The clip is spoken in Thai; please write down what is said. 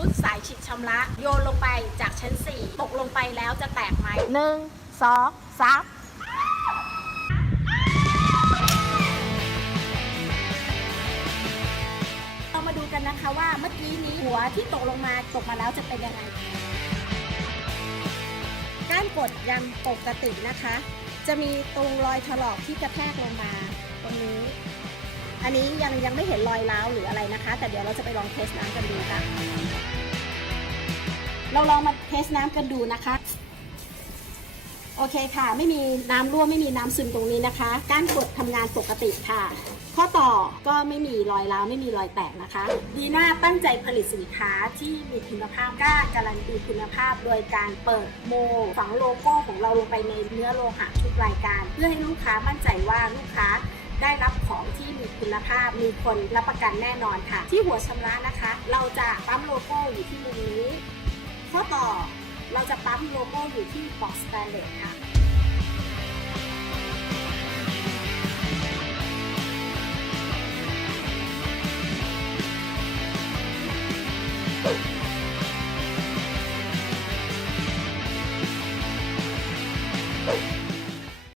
ชุดสายฉีดชำระ โยนลงไปจากชั้น 4 ตกลงไปแล้วจะแตกไหมหนึ่งสองสามเรามาดูกันนะคะว่าเมื่อกี้นี้หัวที่ตกลงมาตกมาแล้วจะเป็นยังไงก้านกดยังปกตินะคะ จะมีตรงรอยถลอกที่กระแทกลงมาตรงนี้ อันนี้ยังยังไม่เห็นรอยร้าวหรืออะไรนะคะ แต่เดี๋ยวเราจะไปลองเทสน้ำกันดูค่ะ เราลองมาเทสน้ำกันดูนะคะโอเคค่ะ ไม่มีน้ำรั่วไม่มีน้ำซึมตรงนี้นะคะก้านกดทำงานปกติค่ะ ข้อต่อก็ไม่มีรอยร้าวไม่มีรอยแตกนะคะ ดีน่าตั้งใจผลิตสินค้าที่มีคุณภาพกล้าการันตีคุณภาพ โดยการเปิดโม ฝังโลโก้ของเราลงไปในเนื้อโลหะทุกรายการ เพื่อให้ลูกค้ามั่นใจว่าลูกค้า ได้รับของที่มีคุณภาพมีคนรับประกันแน่นอนค่ะ ที่หัวชำระนะคะ เราจะปั๊มโลโก้อยู่ที่มุมนี้ ข้อต่อเราจะปั๊มโลโก้อยู่ที่บอสแตนเลสค่ะ